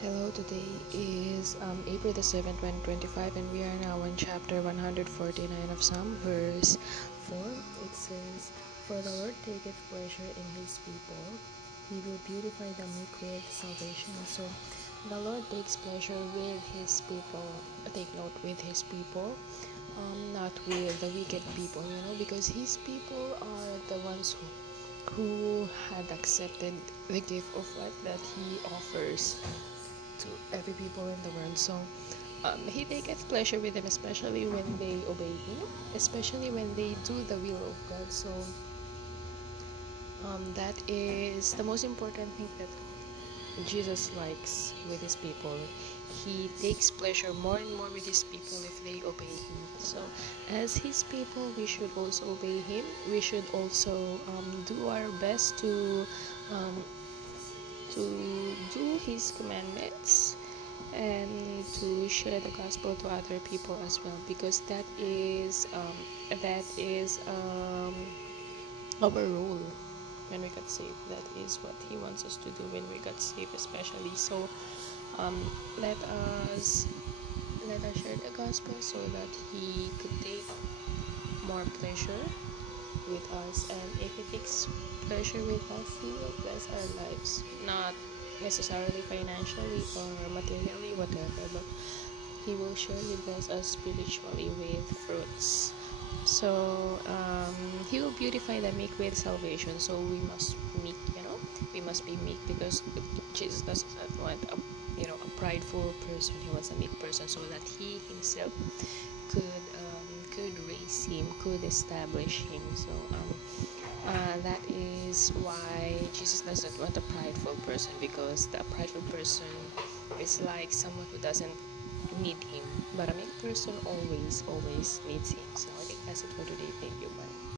Hello, today is April the 7th, 2025, and we are now on chapter 149 of Psalm, verse 4. It says, "For the Lord taketh pleasure in his people, he will beautify the meek with salvation." So, the Lord takes pleasure with his people. Take note, with his people, not with the wicked people, because his people are the ones who had accepted the gift of life that he offers to every people in the world. So he taketh pleasure with them, especially when they obey him, especially when they do the will of God. So that is the most important thing that Jesus likes with his people. He takes pleasure more and more with his people if they obey him. So as his people, we should also obey him. We should also do our best um, to do his commandments and to share the gospel to other people as well, because that is our role when we got saved. That is what he wants us to do when we got saved, especially. So um, let us share the gospel so that he could take more pleasure with us, and if he takes pleasure with us, he will bless our lives, not necessarily financially or materially, whatever, but he will surely bless us spiritually with fruits. So he will beautify the meek with salvation. So we must meek, we must be meek, because Jesus does not want a prideful person. He wants a meek person, so that he himself could raise him, could establish him. So that is why Jesus doesn't want a prideful person, because the prideful person is like someone who doesn't need him, but a meek person always needs him. So I think that's it for today. Thank you. Bye.